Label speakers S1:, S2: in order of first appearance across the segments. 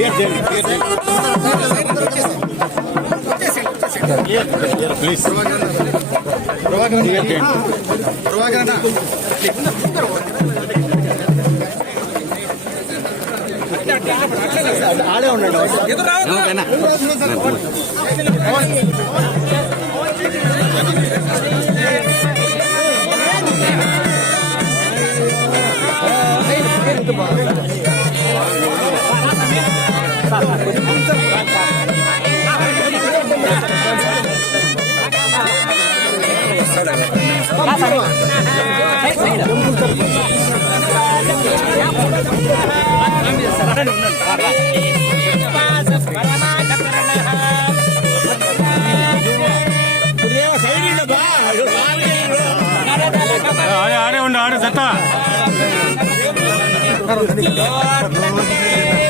S1: Clear చేయండి clear చేయండి clear please clear చేయండి
S2: ఆడే ఉండండి
S3: ఆడే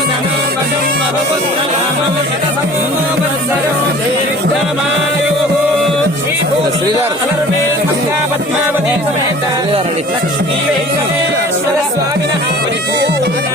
S4: ధనం వశం బహుపుత్రలాభం శతసమూహవత్సరం దీర్ఘమాయుః శ్రీధర్. పద్మావతి సమేత లక్ష్మీ వెంకటేశ్వర స్వామినః పరిపూర్ణ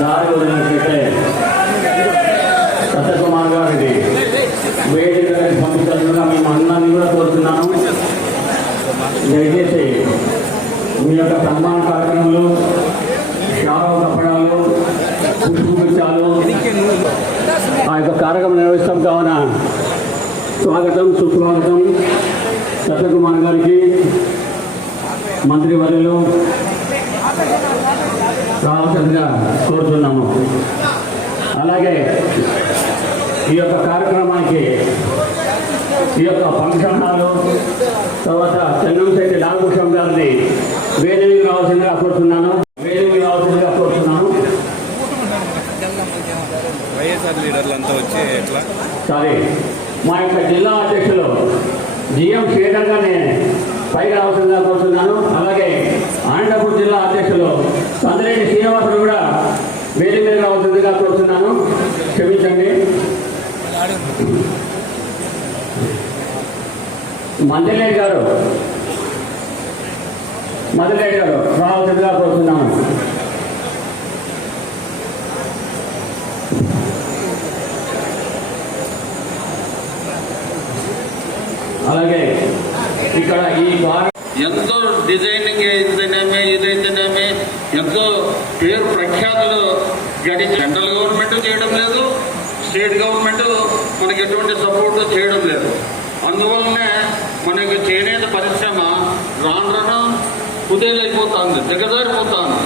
S5: దారి వదిలినట్లయితే సత్యకుమార్ గారికి వేదిక పంపించాలని మేము అందరినీ కూడా కోరుతున్నాను దయచేసి మీ యొక్క సన్మాన కార్యక్రమంలో శావ కప్పడాలు పుష్పగుచ్చాలు ఆ యొక్క కార్యక్రమం నిర్వహిస్తాం. కావున స్వాగతం సుస్వాగతం. సత్యకుమార్ గారికి మంత్రివర్యులు రావాల్సిందిగా కోరుతున్నాము. అలాగే ఈ యొక్క కార్యక్రమానికి ఈ యొక్క ఫంక్షన్ హాలు తర్వాత చెన్నంశెట్టి నాగభూషణ్ గారిని వేదికకి రావాల్సిందిగా కోరుతున్నాను వేదికకి రావాల్సిందిగా కోరుతున్నాను
S3: వైఎస్ఆర్ వచ్చి ఎట్లా?
S5: సారీ. మా యొక్క జిల్లా అధ్యక్షులు జిఎం శ్రీధర్ గారిని పైకి రావాల్సిందిగా కోరుతున్నాను. అలాగే అనంతపూర్ జిల్లా అధ్యక్షులు సందరెడ్డి శ్రీనివాసులు కూడా వేదిక మీద రావాల్సిందిగా కోరుతున్నాను. క్షమించండి. మందిలేడి గారు మదిలేడి గారు రావాల్సిందిగా కోరుతున్నాను. అలాగే ఇక్కడ ఈ వారం
S6: ఎంతో డిజైనింగ్ అయితేనేమి ఇదైతేనేమి ఎంతో పేరు ప్రఖ్యాతులు గడి సెంట్రల్ గవర్నమెంట్ చేయడం లేదు స్టేట్ గవర్నమెంట్ మనకి ఎటువంటి సపోర్ట్ చేయడం లేదు అందువల్లనే మనకి చేనేత పరిశ్రమ రాను రాను కుదేలైపోతుంది దిగజారిపోతుంది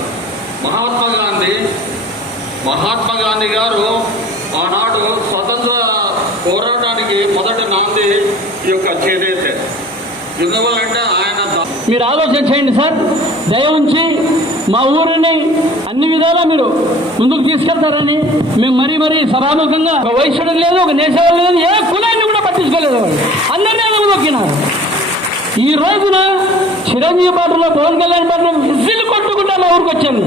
S6: మహాత్మా గాంధీ మహాత్మా గాంధీ గారు ఆనాడు స్వతంత్ర పోరాటానికి మొదటి నాంది ఈ యొక్క చేనేత ఎందువల్లంటే ఆయన ద-
S7: మీరు ఆలోచన చేయండి సార్. దయ ఉంచి మా ఊరిని అన్ని విధాలా మీరు ముందుకు తీసుకెళ్తారని మేము మరీ మరీ సభాముఖంగా ఒక వైశ్యుడు లేదు ఒక నేసేవాడు లేదు ఏ కులాన్ని కూడా పట్టించుకోలేదు వాళ్ళు. అందరినీ ఎదుగుదొక్కినారు ఈ రోజున చిరంజీవి పాటలో పవన్ కళ్యాణ్ పాటలో విసిలు కొట్టుకుంటా మా ఊరికి వచ్చాను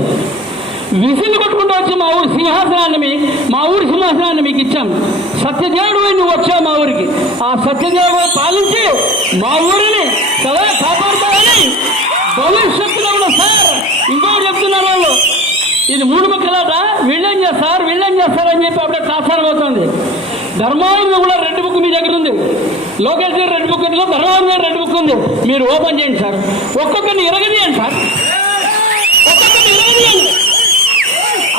S7: విసిలు కొట్టుకుంటూ వచ్చి మా ఊరి సింహాసనాన్ని మీ- మా ఊరి సింహాసనాన్ని మీకు ఇచ్చాం. సత్యదేవుడు నువ్వు వచ్చావు మా ఊరికి. ఆ సత్యదేవుడు పాలించి మా ఊరిని సదా కాపాడుతారని భవిష్యత్తులో ఉన్న సార్ ఇంకోటి చెప్తున్నారు వాళ్ళు ఇది మూడు పక్కలాట వీళ్ళేం
S8: చేస్తారు వీళ్ళేం చేస్తారని చెప్పి అవుతుంది కూడా రెడ్ బుక్ మీ దగ్గర ఉంది. లోకేష్ గారు రెడ్ బుక్ ఉంది ధర్మవరం గారు రెడ్ బుక్ ఉంది. మీరు ఓపెన్ చేయండి సార్. ఒక్కొక్కరిని ఇరగదీయండి సార్. ఒక్కొక్కరిని ఇరగదీయండి.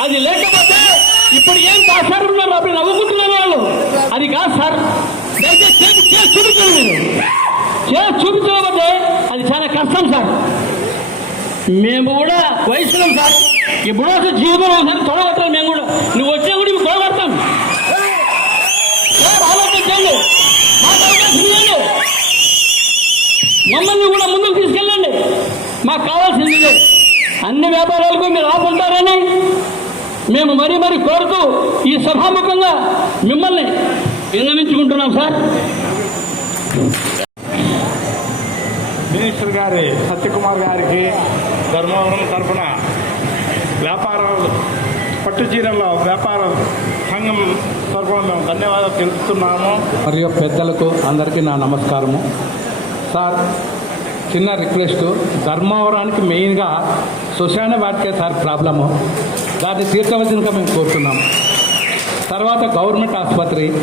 S8: అది లేకపోతే ఇప్పుడు ఏం మాట్లాడుతున్నారు అప్పుడు నవ్వుకుంటున్నారు వాళ్ళు. అది కాదు సార్. దయచేసి చేసి చూపించండి మీరు. చేసి చూపించకపోతే అది చాలా కష్టం సార్. మేము కూడా వయసులం సార్. ఇప్పుడు జీవితంలో సార్ ఒకసారి మేము కూడా. నువ్వు వచ్చినా కూడా మేము తొడగొడతాం సార్ ఆలోచించండి మాకు అవకాశం ఇవ్వండి మమ్మల్ని కూడా ముందుకు తీసుకెళ్ళండి మాకు కావాల్సింది ఇదే. అన్ని వ్యాపారాలకు మీరు ఆపుంటారని మేము మరీ మరీ కోరుతూ ఈ సభాముఖంగా మిమ్మల్ని విన్నవించుకుంటున్నాం సార్.
S9: మినిస్టర్ గారి సత్యకుమార్ గారికి ధర్మవరం తరఫున వ్యాపార పట్టు చీరల వ్యాపార సంఘం తరఫున మేము ధన్యవాదాలు తెలుపుతున్నాము.
S10: మరియు పెద్దలకు అందరికీ నా నమస్కారము. సార్ చిన్న రిక్వెస్ట్ ధర్మవరానికి మెయిన్గా శ్మశాన వాటికే సార్ ప్రాబ్లము. దాన్ని తీర్చవలసిందిగా మేము కోరుతున్నాం. తర్వాత గవర్నమెంట్ ఆసుపత్రి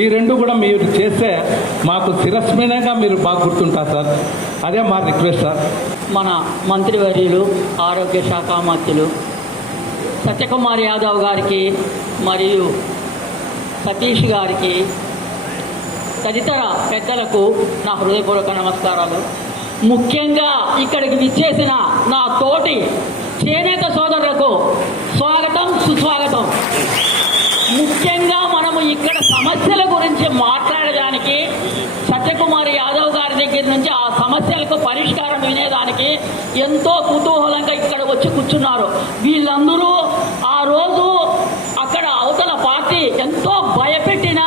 S10: ఈ రెండు కూడా మీరు చేస్తే మాకు తిరస్మీనంగా మీరు బాగా గుర్తుంటారు సార్. అదే మా రిక్వెస్ట్ సార్.
S8: మన మంత్రివర్యులు ఆరోగ్య శాఖ మంత్రులు సత్యకుమార్ యాదవ్ గారికి మరియు సతీష్ గారికి తదితర పెద్దలకు నా హృదయపూర్వక నమస్కారాలు. ముఖ్యంగా ఇక్కడికి విచ్చేసిన నా తోటి చేనేత సోదరులకు స్వాగతం సుస్వాగతం. ముఖ్యంగా మనము ఇక్కడ సమస్యల గురించి మాట్లాడడానికి సత్యకుమార్ యాదవ్ గారి దగ్గర నుంచి ఆ సమస్యలకు పరిష్కారం వినేదానికి ఎంతో కుతూహలంగా ఇక్కడ వచ్చి కూర్చున్నారు. వీళ్ళందరూ ఆ రోజు అక్కడ అవతల పార్టీ ఎంతో భయపెట్టినా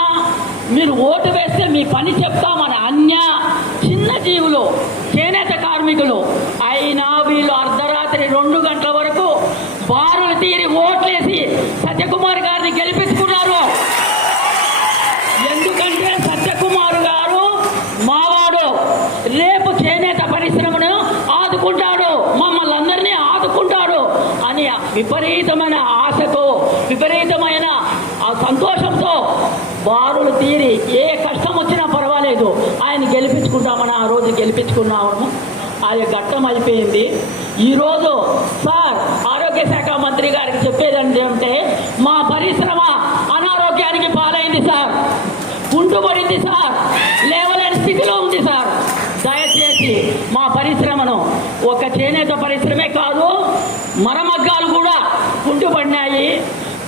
S8: మీరు ఓటు వేస్తే మీ పని చెప్తామని అన్య చిన్న జీవులు చేనేత కార్మికులు అయినా వీళ్ళు అర్ధరాత్రి రెండు గంటల వరకు బారులు తీరి ఓట్లేసి సత్యకుమార్ గారిని గెలిపించుకున్నారు ఎందుకంటే సత్యకుమార్ గారు మావాడు రేపు చేనేత పరిశ్రమను ఆదుకుంటాడు మమ్మల్ని అందరినీ ఆదుకుంటాడు అని విపరీతమైన ఆశతో విపరీతమైన ఆ సంతోషంతో బారులు తీరి ఏ కష్టం వచ్చినా పర్వాలేదు. ఆయన గెలిపించుకుంటామని ఆ రోజు గెలిపించుకున్నాము. అది ఘట్టం అయిపోయింది. ఈరోజు సార్ ఆరోగ్య శాఖ మంత్రి గారికి చెప్పేది ఏంటంటే మా పరిశ్రమ అనారోగ్యానికి పాలైంది సార్. కుంటుపడింది సార్. లేవలేని స్థితిలో ఉంది సార్. దయచేసి మా పరిశ్రమను ఒక చేనేత పరిశ్రమే కాదు మరమగ్గాలు కూడా కుంటుపడినాయి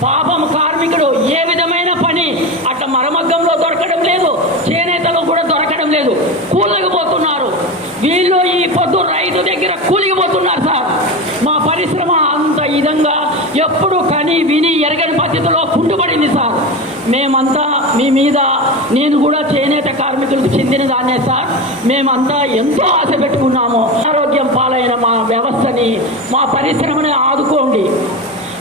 S8: పాపం కార్మికుడు ఏ విధమైన పని అట్ట మరమగ్గంలో దొరకడం లేదు. చేనేతలో కూడా దొరకడం లేదు. కూలికి పోతున్నారు వీళ్ళు ఈ పొద్దు రైతు దగ్గర కూలికి పోతున్నారు సార్. మా పరిశ్రమ అంత విధంగా ఎప్పుడు కని విని ఎరగని పద్ధతిలో కుంటుపడింది సార్. మేమంతా మీ మీద నేను కూడా చేనేత కార్మికులకు చెందిన దాన్నే సార్. మేమంతా ఎంతో ఆశ పెట్టుకున్నాము. అనారోగ్యం పాలైన మా వ్యవస్థని మా పరిశ్రమని ఆదుకోండి.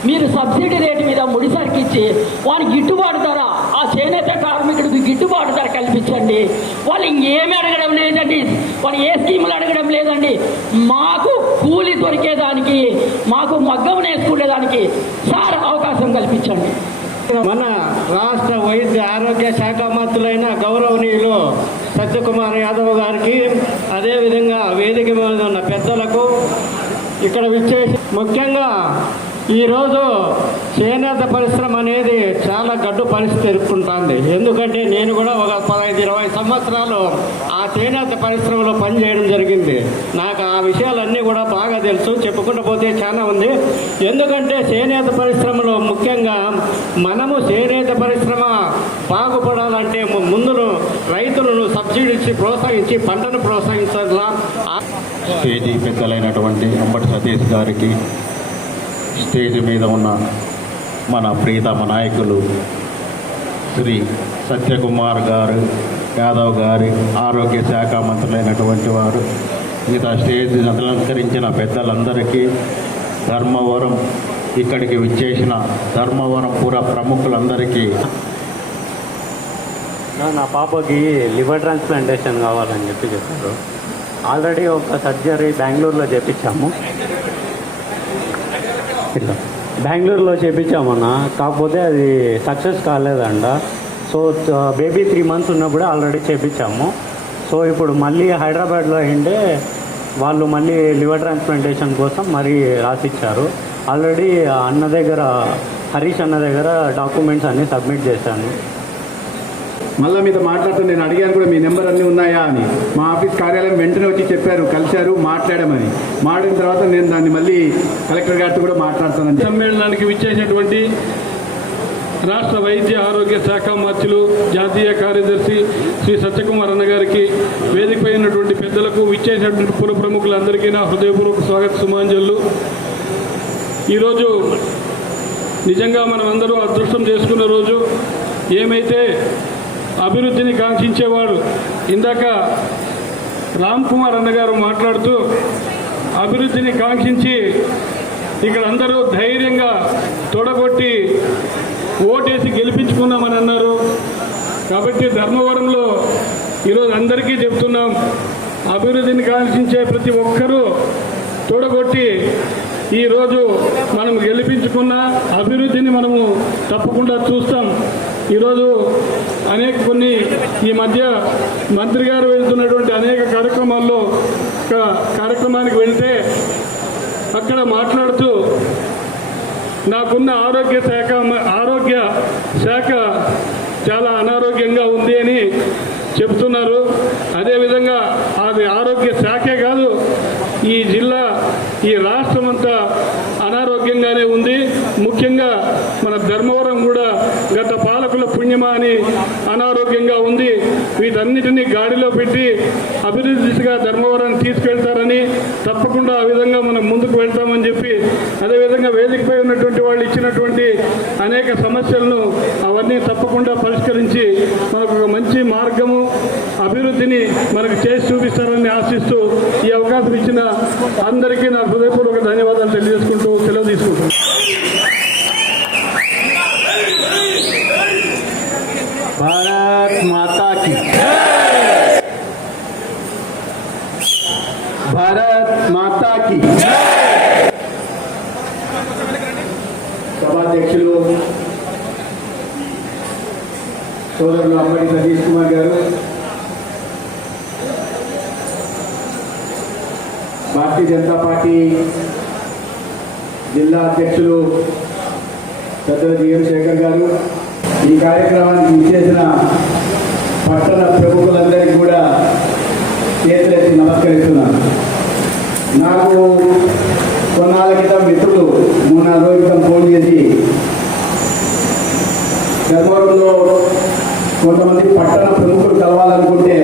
S8: మీరు సబ్సిడీ రేటు మీద ముడిసరికి ఇచ్చి వారికి గిట్టుబాటు ధర ఆ చేనేత కార్మికుడికి గిట్టుబాటు ధర కల్పించండి. వాళ్ళు ఇంకేమి అడగడం లేదండి. వాళ్ళు ఏ స్కీములు అడగడం లేదండి. మాకు కూలి దొరికేదానికి మాకు మగ్గం నేర్చుకునేదానికి సార్ అవకాశం కల్పించండి.
S10: మన రాష్ట్ర వైద్య ఆరోగ్య శాఖ మంత్రులైన గౌరవనీయులు సత్యకుమార్ యాదవ్ గారికి అదేవిధంగా వేదిక మీద ఉన్న పెద్దలకు ఇక్కడ విచ్చేసి ముఖ్యంగా ఈరోజు చేనేత పరిశ్రమ అనేది చాలా గడ్డు పరిస్థితి ఎదుర్కొంటుంది. ఎందుకంటే నేను కూడా ఒక పదహైదు ఇరవై సంవత్సరాలు ఆ చేనేత పరిశ్రమలో పనిచేయడం జరిగింది. నాకు ఆ విషయాలన్నీ కూడా బాగా తెలుసు చెప్పుకుంటూ పోతే చాలా ఉంది. ఎందుకంటే చేనేత పరిశ్రమలో ముఖ్యంగా మనము చేనేత పరిశ్రమ బాగుపడ ము- ముందును రైతులను సబ్సిడీ ఇచ్చి ప్రోత్సహించి పంటను ప్రోత్సహించాలా
S11: స్టేజీ పెద్దలైనటువంటి అంబటి సతీష్ గారికి స్టేజ్ మీద ఉన్న మన ప్రీతమ నాయకులు శ్రీ సత్యకుమార్ గారు యాదవ్ గారి ఆరోగ్య శాఖ మంత్రులైనటువంటి వారు మిగతా స్టేజ్ అలంకరించిన పెద్దలందరికీ ధర్మవరం ఇక్కడికి విచ్చేసిన ధర్మవరం పుర ప్రముఖులందరికీ
S12: నా పాపకి లివర్ ట్రాన్స్ప్లాంటేషన్ కావాలని చెప్పి చెప్పారు. ఆల్రెడీ ఒక సర్జరీ బెంగళూరులో చేపించాము. ఇట్లా. బెంగళూరులో చేపించామన్న కాకపోతే అది సక్సెస్ కాలేదంట. సో బేబీ త్రీ మంత్స్ ఉన్నప్పుడే ఆల్రెడీ చేపించాము. సో ఇప్పుడు మళ్ళీ హైదరాబాద్లో అయింటే వాళ్ళు మళ్ళీ లివర్ ట్రాన్స్ప్లాంటేషన్ కోసం మరీ రాసిచ్చారు. ఆల్రెడీ అన్న దగ్గర హరీష్ అన్న దగ్గర డాక్యుమెంట్స్ అన్నీ సబ్మిట్ చేశాను.
S13: మళ్ళీ మీతో మాట్లాడుతూ నేను అడిగాను కూడా మీ నెంబర్ అన్నీ ఉన్నాయా అని. మా ఆఫీస్ కార్యాలయం వెంటనే వచ్చి చెప్పారు కలిశారు మాట్లాడమని. మాట్లాడిన తర్వాత నేను దాన్ని మళ్ళీ కలెక్టర్ గారితో కూడా మాట్లాడతానని
S9: సమ్మేళనానికి విచ్చేసినటువంటి రాష్ట్ర వైద్య ఆరోగ్య శాఖ మార్చులు జాతీయ కార్యదర్శి శ్రీ సత్యకుమార్ అన్న గారికి వేదికపై ఉన్నటువంటి పెద్దలకు విచ్చేసినటువంటి పుర ప్రముఖులందరికీ నా హృదయపూర్వక స్వాగత సుమాంజలు. ఈరోజు నిజంగా మనం అందరూ అదృష్టం చేసుకున్న రోజు. ఏమైతే అభివృద్ధిని కాంక్షించేవాడు ఇందాక రామ్ కుమార్ అన్నగారు మాట్లాడుతూ అభివృద్ధిని కాంక్షించి ఇక్కడ అందరూ ధైర్యంగా తొడగొట్టి ఓటేసి గెలిపించుకున్నామని అన్నారు. కాబట్టి ధర్మవరంలో ఈరోజు అందరికీ చెప్తున్నాం అభివృద్ధిని కాంక్షించే ప్రతి ఒక్కరూ తొడగొట్టి ఈరోజు మనం గెలిపించుకున్న అభివృద్ధిని మనము తప్పకుండా చూస్తాం. ఈరోజు అనేక కొన్ని ఈ మధ్య మంత్రి గారు వెళ్తున్నటువంటి అనేక కార్యక్రమాల్లో ఒక కార్యక్రమానికి వెళ్తే అక్కడ మాట్లాడుతూ నాకున్న ఆరోగ్య శాఖ ఆరోగ్య శాఖ చాలా అనారోగ్యంగా ఉంది అని చెబుతున్నారు. అదేవిధంగా అది ఆరోగ్య శాఖే కాదు ఈ జిల్లా ఈ రాష్ట్రం అంతా అనారోగ్యంగానే ఉంది. ముఖ్యంగా మన ధర్మవరం కూడా గత పాలకుల అని అనారోగ్యంగా ఉంది. వీటన్నిటినీ గాడిలో పెట్టి అభివృద్ధి దిశగా ధర్మవరాన్ని తీసుకెళ్తారని తప్పకుండా ఆ విధంగా మనం ముందుకు వెళ్తామని చెప్పి అదేవిధంగా వేదికపై ఉన్నటువంటి వాళ్ళు ఇచ్చినటువంటి అనేక సమస్యలను అవన్నీ తప్పకుండా పరిష్కరించి మనకు ఒక మంచి మార్గము అభివృద్ధిని మనకు చేసి చూపిస్తారని ఆశిస్తూ ఈ అవకాశం ఇచ్చిన అందరికీ నా హృదయపూర్వక ధన్యవాదాలు తెలియజేసుకుంటూ సెలవు తీసుకుంటాను
S13: భారత్ మాతా की। భారత్ మాతా की। సభాధ్యక్షులు సోదరులు అమ్మడి సతీష్ కుమార్ గారు భారతీయ జనతా పార్టీ జిల్లా అధ్యక్షులు పెద్దల జీఎం శేఖర్ గారు ఈ కార్యక్రమానికి ఇచ్చేసిన పట్టణ ప్రముఖులందరికీ కూడా చేతులెత్తి నమస్కరిస్తున్నాను. నాకు కొన్నాళ్ళ క్రితం మిత్రులు మూడు నాలుగు రోజుల క్రితం ఫోన్ చేసి ధర్మవరంలో కొంతమంది పట్టణ ప్రముఖులు కలవాలనుకుంటే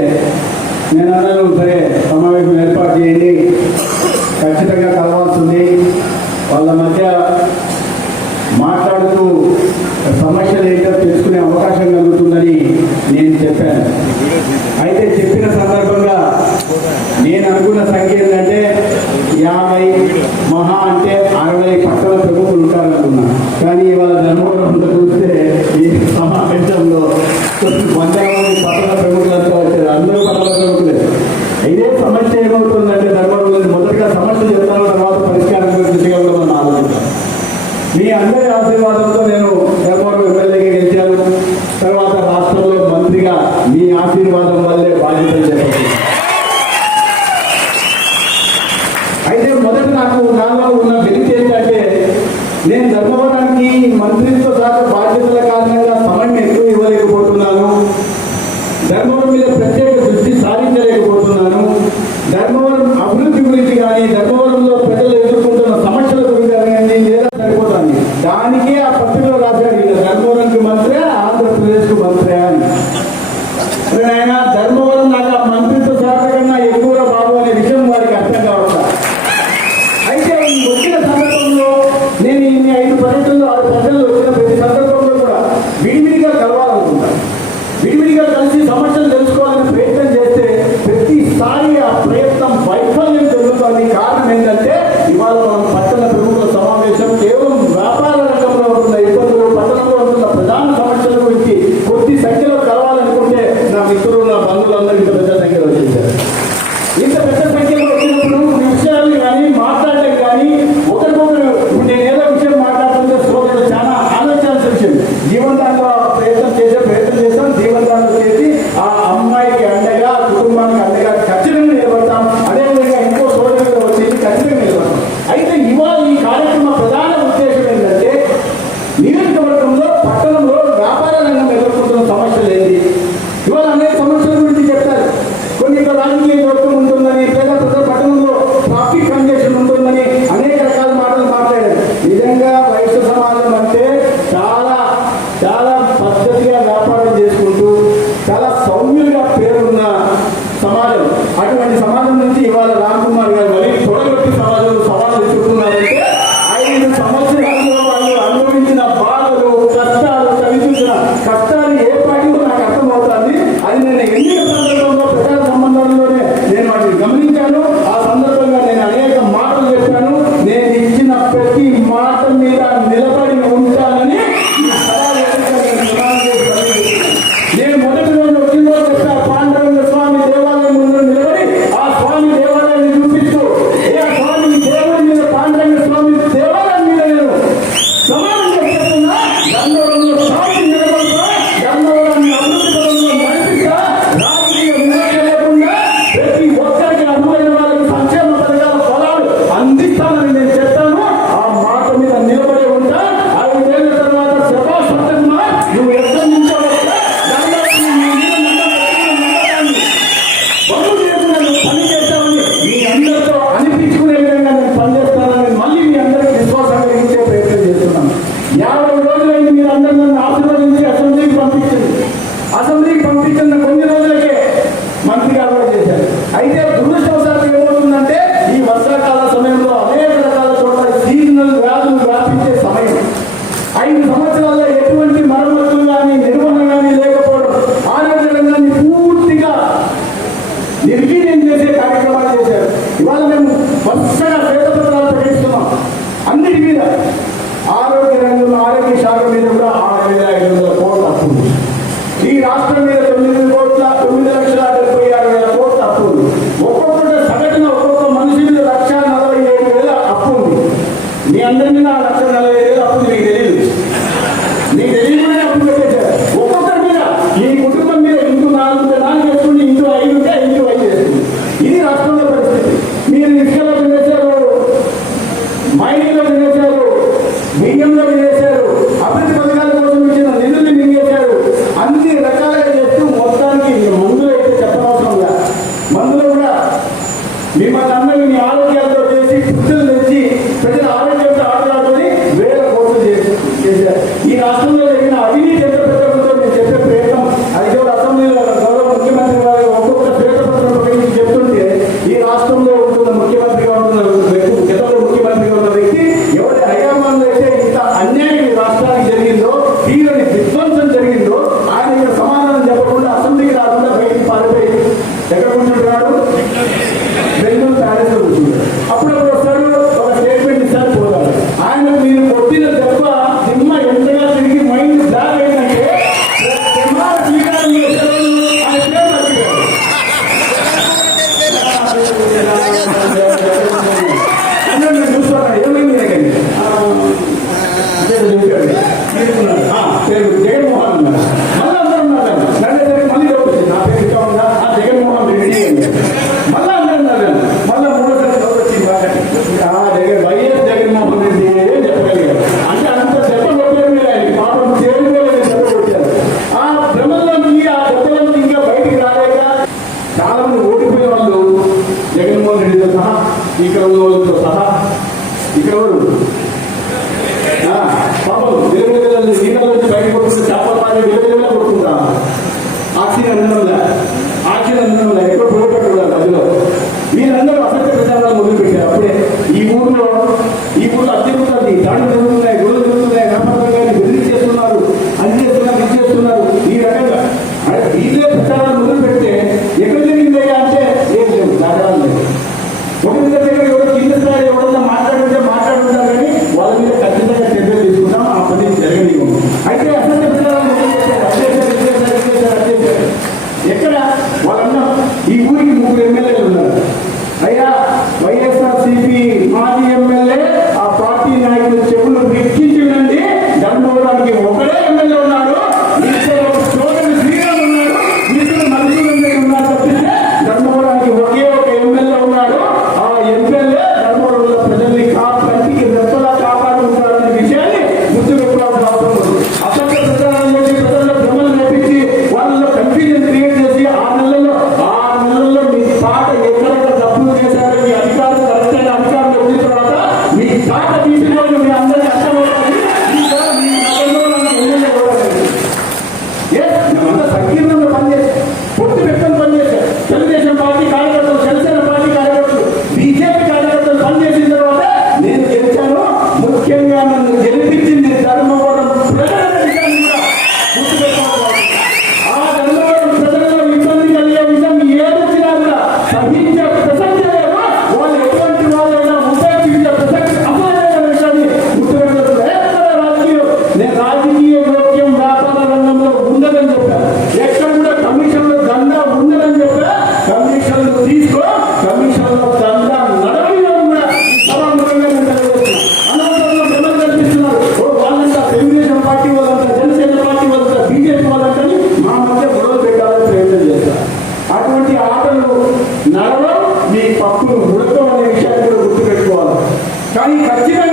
S13: అవి ఖచ్చితంగా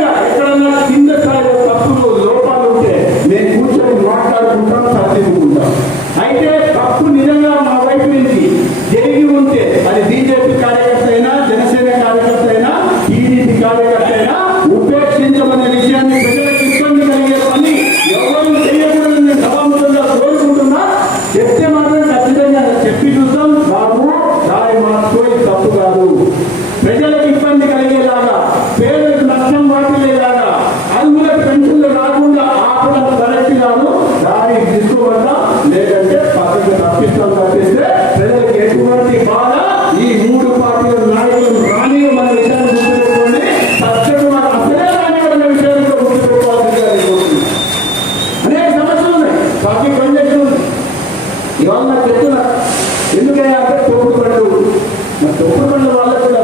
S13: కొడుతున్నారు ఎందుకంటే తొప్పుడు పండు? మరి తొప్పుడు వాళ్ళకు కూడా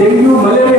S13: Dengue, malaria.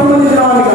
S13: సంబంధించిన వాడిని